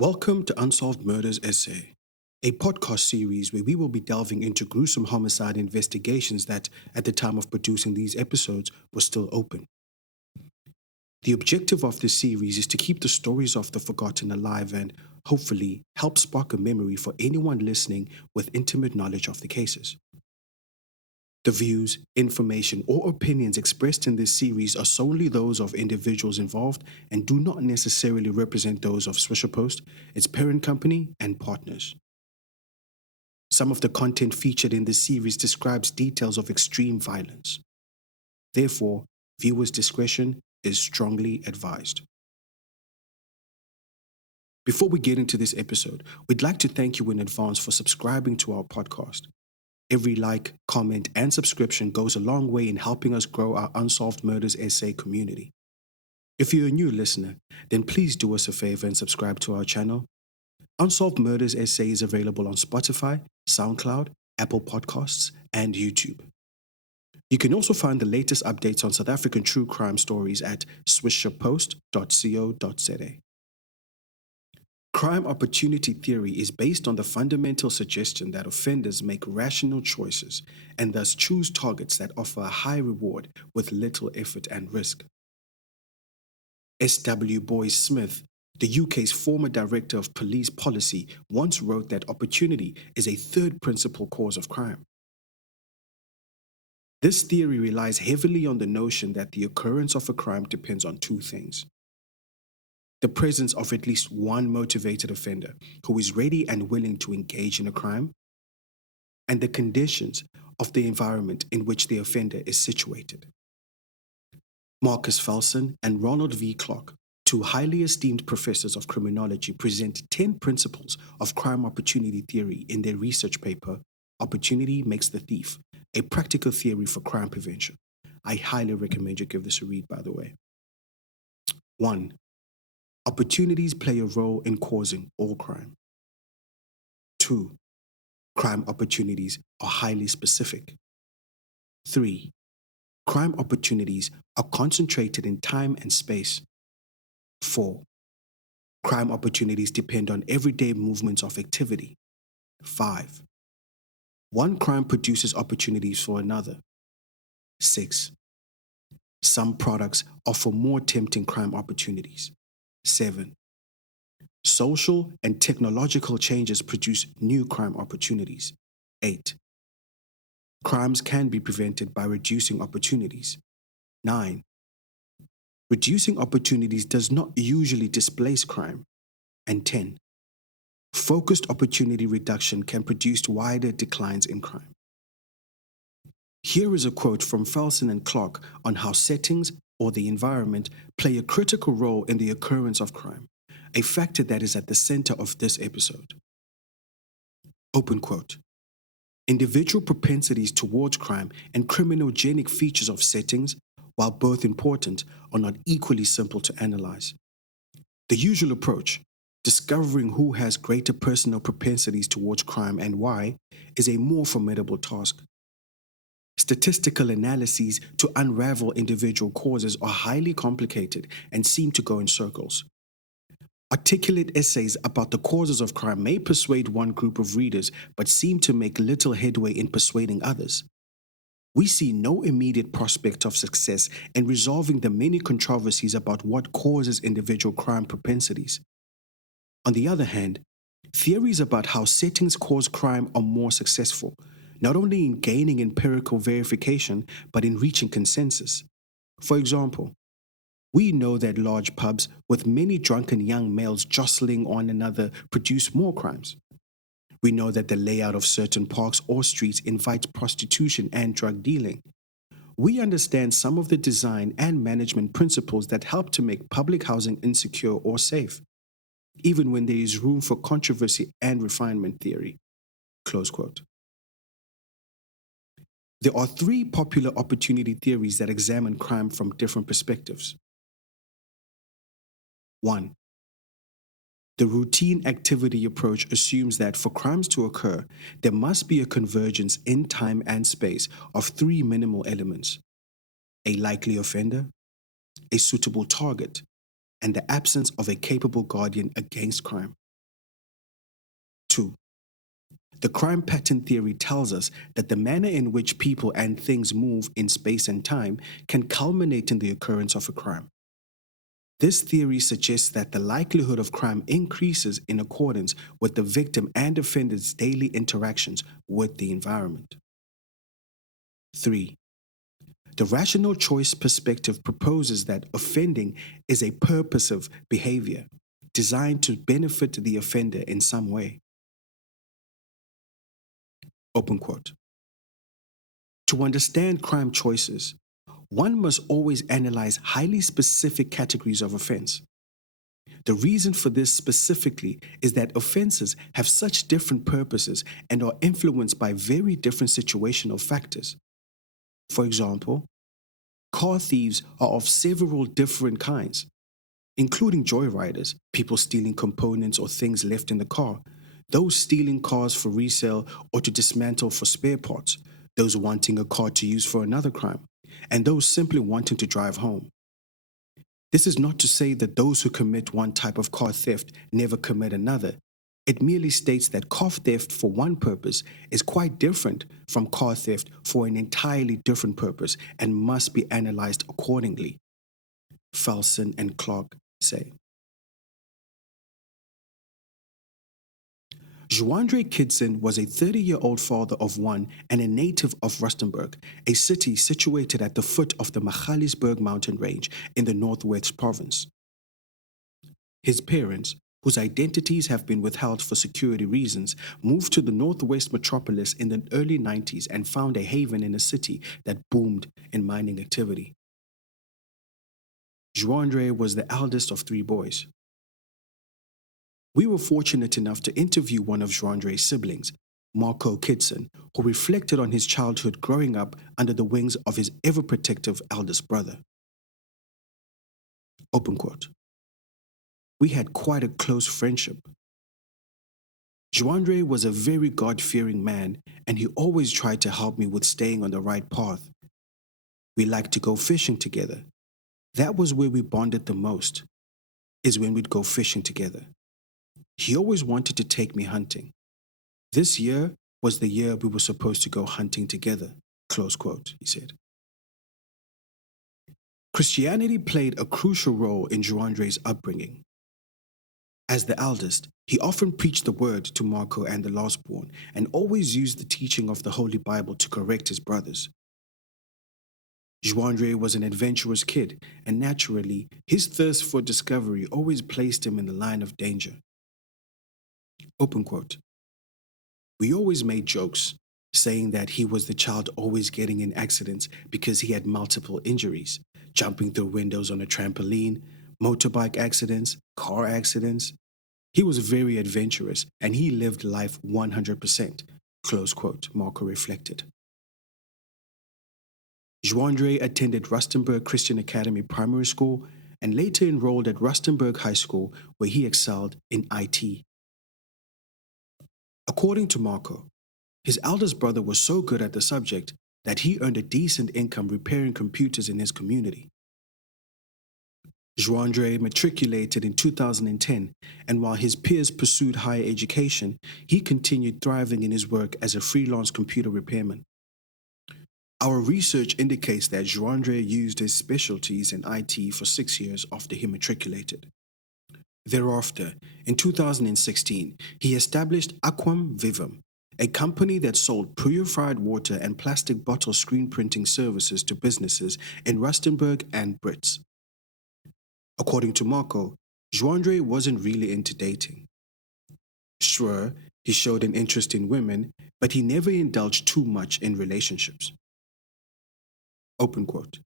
Welcome to Unsolved Murders SA, a podcast series where we will be delving into gruesome homicide investigations that, at the time of producing these episodes, were still open. The objective of this series is to keep the stories of the forgotten alive and, hopefully, help spark a memory for anyone listening with intimate knowledge of the cases. The views, information, or opinions expressed in this series are solely those of individuals involved and do not necessarily represent those of Swisher Post, its parent company, and partners. Some of the content featured in this series describes details of extreme violence. Therefore, viewers' discretion is strongly advised. Before we get into this episode, we'd like to thank you in advance for subscribing to our podcast. Every like, comment, and subscription goes a long way in helping us grow our Unsolved Murders SA community. If you're a new listener, then please do us a favor and subscribe to our channel. Unsolved Murders SA is available on Spotify, SoundCloud, Apple Podcasts, and YouTube. You can also find the latest updates on South African true crime stories at swisherpost.co.za. Crime opportunity theory is based on the fundamental suggestion that offenders make rational choices and thus choose targets that offer a high reward with little effort and risk. S.W. Boyce Smith, the UK's former Director of Police Policy, once wrote that opportunity is a third principal cause of crime. This theory relies heavily on the notion that the occurrence of a crime depends on two things: the presence of at least one motivated offender who is ready and willing to engage in a crime, and the conditions of the environment in which the offender is situated. Marcus Felsen and Ronald V. Clark, two highly esteemed professors of criminology, present 10 principles of crime opportunity theory in their research paper, Opportunity Makes the Thief, a practical theory for crime prevention. I highly recommend you give this a read, by the way. 1. Opportunities play a role in causing all crime. 2. Crime opportunities are highly specific. 3. Crime opportunities are concentrated in time and space. 4. Crime opportunities depend on everyday movements of activity. 5. One crime produces opportunities for another. 6. Some products offer more tempting crime opportunities. 7. Social and technological changes produce new crime opportunities. 8. Crimes can be prevented by reducing opportunities. 9. Reducing opportunities does not usually displace crime. And 10. Focused opportunity reduction can produce wider declines in crime. Here is a quote from Felsen and Clark on how settings or the environment play a critical role in the occurrence of crime, a factor that is at the center of this episode. Open quote. Individual propensities towards crime and criminogenic features of settings, while both important, are not equally simple to analyze. The usual approach, discovering who has greater personal propensities towards crime and why, is a more formidable task. Statistical analyses to unravel individual causes are highly complicated and seem to go in circles. Articulate essays about the causes of crime may persuade one group of readers, but seem to make little headway in persuading others. We see no immediate prospect of success in resolving the many controversies about what causes individual crime propensities. On the other hand, theories about how settings cause crime are more successful, not only in gaining empirical verification, but in reaching consensus. For example, we know that large pubs with many drunken young males jostling one another produce more crimes. We know that the layout of certain parks or streets invites prostitution and drug dealing. We understand some of the design and management principles that help to make public housing insecure or safe, even when there is room for controversy and refinement theory. Close quote. There are 3 popular opportunity theories that examine crime from different perspectives. 1. The routine activity approach assumes that for crimes to occur, there must be a convergence in time and space of 3 minimal elements: a likely offender, a suitable target, and the absence of a capable guardian against crime. 2. The crime pattern theory tells us that the manner in which people and things move in space and time can culminate in the occurrence of a crime. This theory suggests that the likelihood of crime increases in accordance with the victim and offender's daily interactions with the environment. 3. The rational choice perspective proposes that offending is a purposive behavior designed to benefit the offender in some way. Open quote. To understand crime choices, one must always analyze highly specific categories of offense. The reason for this specifically is that offenses have such different purposes and are influenced by very different situational factors. For example, car thieves are of several different kinds, including joyriders, people stealing components or things left in the car, those stealing cars for resale or to dismantle for spare parts, those wanting a car to use for another crime, and those simply wanting to drive home. This is not to say that those who commit one type of car theft never commit another. It merely states that car theft for one purpose is quite different from car theft for an entirely different purpose and must be analyzed accordingly, Felsen and Clark say. Juandré Kidson was a 30-year-old father of one and a native of Rustenburg, a city situated at the foot of the Magaliesberg mountain range in the Northwest Province. His parents, whose identities have been withheld for security reasons, moved to the Northwest metropolis in the early 90s and found a haven in a city that boomed in mining activity. Juandré was the eldest of 3 boys. We were fortunate enough to interview one of Juandré's siblings, Marco Kidson, who reflected on his childhood growing up under the wings of his ever-protective eldest brother. Open quote. We had quite a close friendship. Juandré was a very God-fearing man, and he always tried to help me with staying on the right path. We liked to go fishing together. That was where we bonded the most, is when we'd go fishing together. He always wanted to take me hunting. This year was the year we were supposed to go hunting together, close quote, he said. Christianity played a crucial role in Juandré's upbringing. As the eldest, he often preached the word to Marco and the lastborn, and always used the teaching of the Holy Bible to correct his brothers. Juandré was an adventurous kid, and naturally, his thirst for discovery always placed him in the line of danger. Open quote. We always made jokes, saying that he was the child always getting in accidents because he had multiple injuries, jumping through windows on a trampoline, motorbike accidents, car accidents. He was very adventurous and he lived life 100%, close quote, Marco reflected. Juandré attended Rustenburg Christian Academy Primary School and later enrolled at Rustenburg High School, where he excelled in IT. According to Marco, his eldest brother was so good at the subject that he earned a decent income repairing computers in his community. Juandré matriculated in 2010, and while his peers pursued higher education, he continued thriving in his work as a freelance computer repairman. Our research indicates that Juandré used his specialties in IT for 6 years after he matriculated. Thereafter, in 2016, he established Aquam Vivum, a company that sold purified water and plastic bottle screen printing services to businesses in Rustenburg and Brits. According to Marco, Juandré wasn't really into dating. Sure, he showed an interest in women, but he never indulged too much in relationships. Open quote.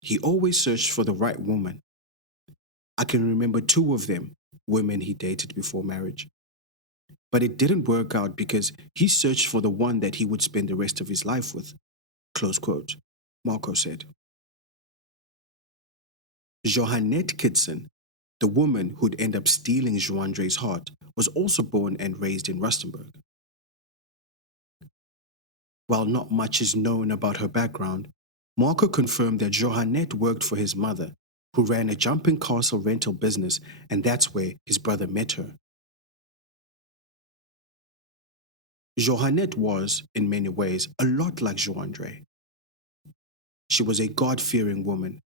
He always searched for the right woman. I can remember 2 of them, women he dated before marriage. But it didn't work out because he searched for the one that he would spend the rest of his life with, close quote, Marco said. Juandré Kidson, the woman who'd end up stealing Juandré's heart, was also born and raised in Rustenburg. While not much is known about her background, Marco confirmed that Juandré worked for his mother, who ran a jumping castle rental business, and that's where his brother met her. Johanette was, in many ways, a lot like Juandré. She was a God-fearing woman,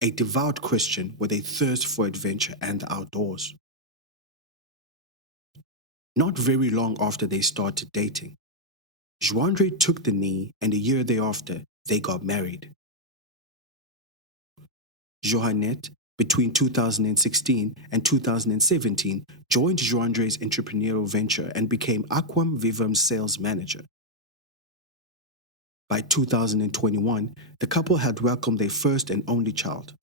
a devout Christian with a thirst for adventure and the outdoors. Not very long after they started dating, Juandré took the knee, and a year thereafter, they got married. Johanette, between 2016 and 2017, joined Juandré's entrepreneurial venture and became Aquam Vivum's sales manager. By 2021, the couple had welcomed their first and only child.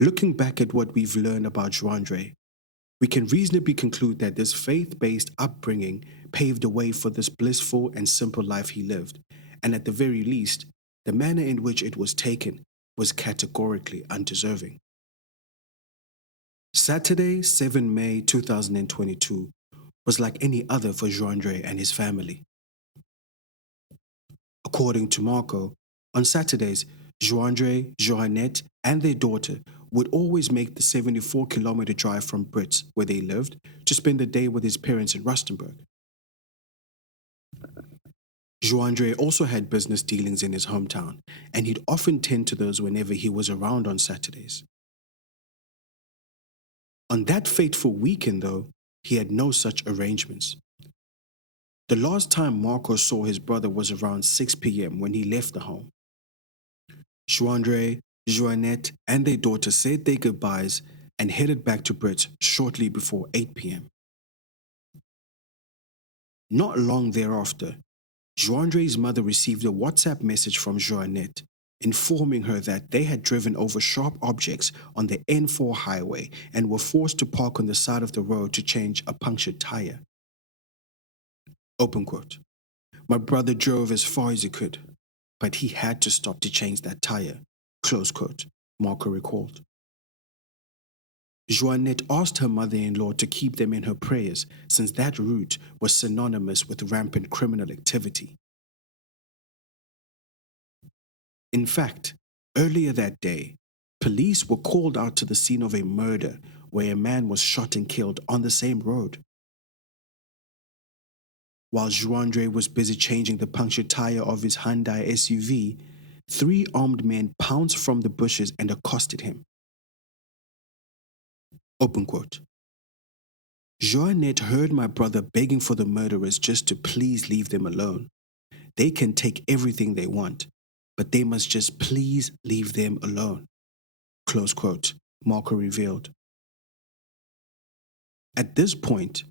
Looking back at what we've learned about Juandré, we can reasonably conclude that this faith-based upbringing paved the way for this blissful and simple life he lived, and at the very least, the manner in which it was taken was categorically undeserving. Saturday, 7 May 2022, was like any other for Juandré and his family. According to Marco, on Saturdays, Juandré, Johanette, and their daughter would always make the 74-kilometer drive from Brits, where they lived, to spend the day with his parents in Rustenburg. Juandré also had business dealings in his hometown, and he'd often tend to those whenever he was around on Saturdays. On that fateful weekend, though, he had no such arrangements. The last time Marco saw his brother was around 6 p.m. when he left the home. Juandré, Joannette, and their daughter said their goodbyes and headed back to Brits shortly before 8 p.m. Not long thereafter, Juandré's mother received a WhatsApp message from Joannette informing her that they had driven over sharp objects on the N4 highway and were forced to park on the side of the road to change a punctured tire. Open quote. My brother drove as far as he could, but he had to stop to change that tire. Close quote, Marco recalled. Joannette asked her mother-in-law to keep them in her prayers since that route was synonymous with rampant criminal activity. In fact, earlier that day, police were called out to the scene of a murder where a man was shot and killed on the same road. While Juandré was busy changing the punctured tire of his Hyundai SUV, 3 armed men pounced from the bushes and accosted him. Open quote. Joannette heard my brother begging for the murderers just to please leave them alone. They can take everything they want, but they must just please leave them alone. Close quote, Marco revealed. At this point,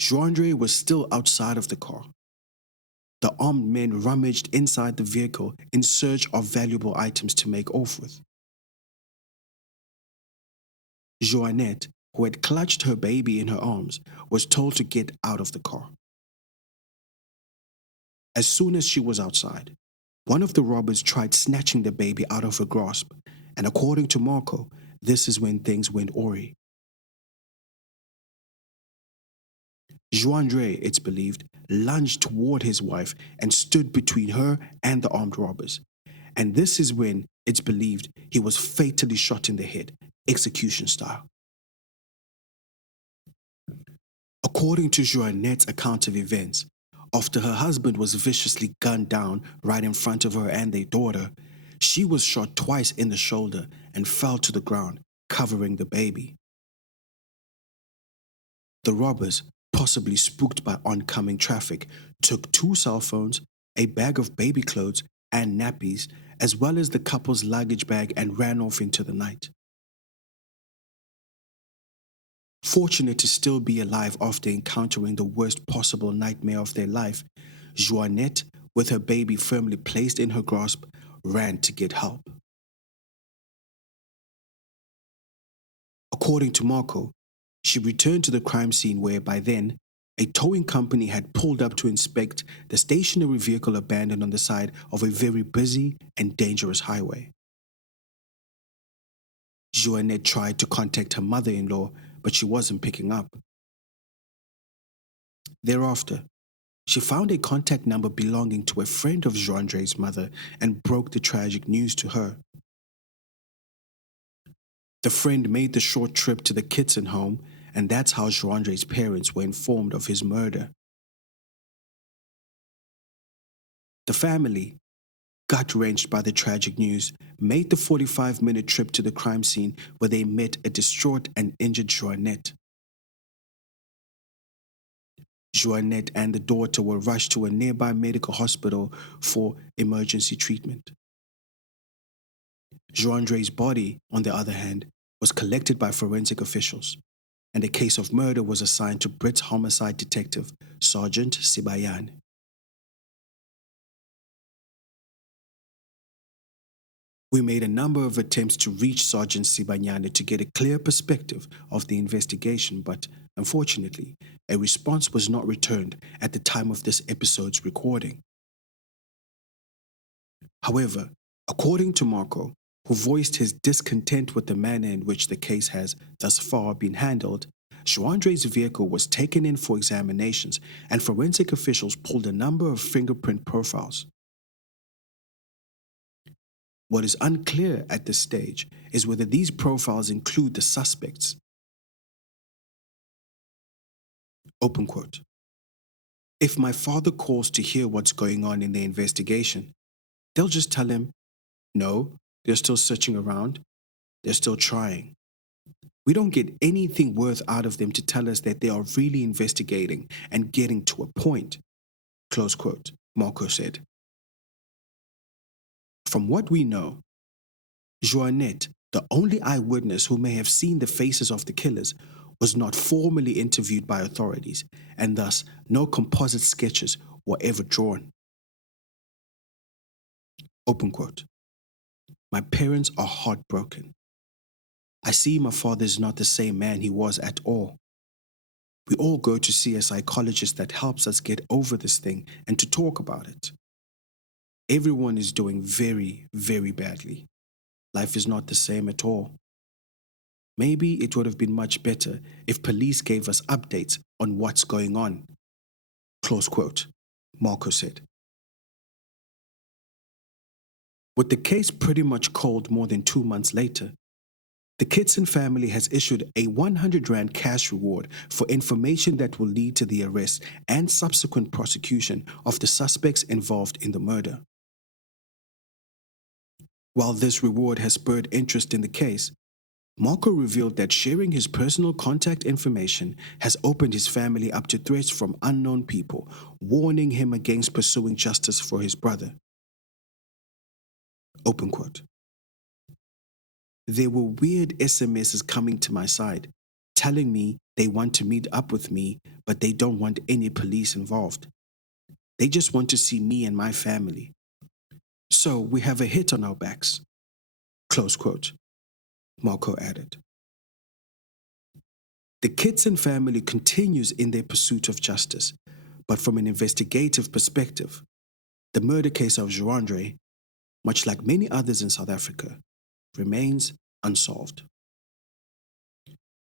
Juandré was still outside of the car. The armed men rummaged inside the vehicle in search of valuable items to make off with. Joannette, who had clutched her baby in her arms, was told to get out of the car. As soon as she was outside, one of the robbers tried snatching the baby out of her grasp, and according to Marco, this is when things went awry. Juandré, it's believed, lunged toward his wife and stood between her and the armed robbers. And this is when, it's believed, he was fatally shot in the head, execution style. According to Joannette's account of events, after her husband was viciously gunned down right in front of her and their daughter, she was shot twice in the shoulder and fell to the ground, covering the baby. The robbers, possibly spooked by oncoming traffic, took 2 cell phones, a bag of baby clothes and nappies, as well as the couple's luggage bag and ran off into the night. Fortunate to still be alive after encountering the worst possible nightmare of their life, Joannette, with her baby firmly placed in her grasp, ran to get help. According to Marco, she returned to the crime scene where, by then, a towing company had pulled up to inspect the stationary vehicle abandoned on the side of a very busy and dangerous highway. Joannette tried to contact her mother-in-law, but she wasn't picking up. Thereafter, she found a contact number belonging to a friend of Juandré's mother and broke the tragic news to her. The friend made the short trip to the Kidson home, and that's how Juandré's parents were informed of his murder. The family, gut-wrenched by the tragic news, made the 45-minute trip to the crime scene where they met a distraught and injured Juandré. Juandré and the daughter were rushed to a nearby medical hospital for emergency treatment. Juandré's body, on the other hand, was collected by forensic officials, and a case of murder was assigned to Brit's homicide detective, Sergeant Sibayan. We made a number of attempts to reach Sergeant Sibanyane to get a clear perspective of the investigation, but unfortunately, a response was not returned at the time of this episode's recording. However, according to Marco, who voiced his discontent with the manner in which the case has thus far been handled, Juandré's vehicle was taken in for examinations and forensic officials pulled a number of fingerprint profiles. What is unclear at this stage is whether these profiles include the suspects. Open quote. If my father calls to hear what's going on in the investigation, they'll just tell him, no, they're still searching around, they're still trying. We don't get anything worth out of them to tell us that they are really investigating and getting to a point, close quote, Marco said. From what we know, Juandré, the only eyewitness who may have seen the faces of the killers, was not formally interviewed by authorities, and thus no composite sketches were ever drawn. Open quote. My parents are heartbroken. I see my father is not the same man he was at all. We all go to see a psychologist that helps us get over this thing and to talk about it. Everyone is doing very, very badly. Life is not the same at all. Maybe it would have been much better if police gave us updates on what's going on. Close quote, Marco said. With the case pretty much cold more than 2 months later, the Kidson family has issued a 100 Rand cash reward for information that will lead to the arrest and subsequent prosecution of the suspects involved in the murder. While this reward has spurred interest in the case, Marco revealed that sharing his personal contact information has opened his family up to threats from unknown people, warning him against pursuing justice for his brother. Open quote. There were weird SMSs coming to my side, telling me they want to meet up with me, but they don't want any police involved. They just want to see me and my family. So we have a hit on our backs. Close quote, Marco added. The Kidson family continues in their pursuit of justice, but from an investigative perspective, the murder case of Juandré, much like many others in South Africa, remains unsolved.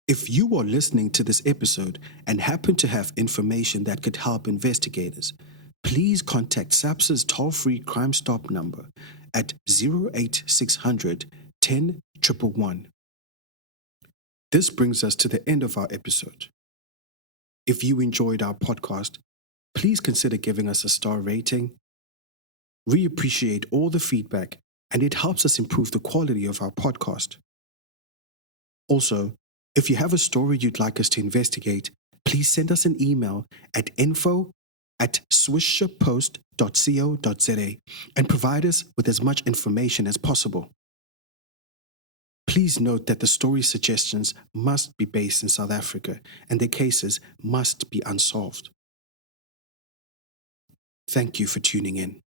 If you are listening to this episode and happen to have information that could help investigators, please contact SAPSA's toll-free Crime Stop number at 08600 10 111. This brings us to the end of our episode. If you enjoyed our podcast, please consider giving us a star rating. We appreciate all the feedback, and it helps us improve the quality of our podcast. Also, if you have a story you'd like us to investigate, please send us an email at info@swisherpost.co.za and provide us with as much information as possible. Please note that the story suggestions must be based in South Africa and the cases must be unsolved. Thank you for tuning in.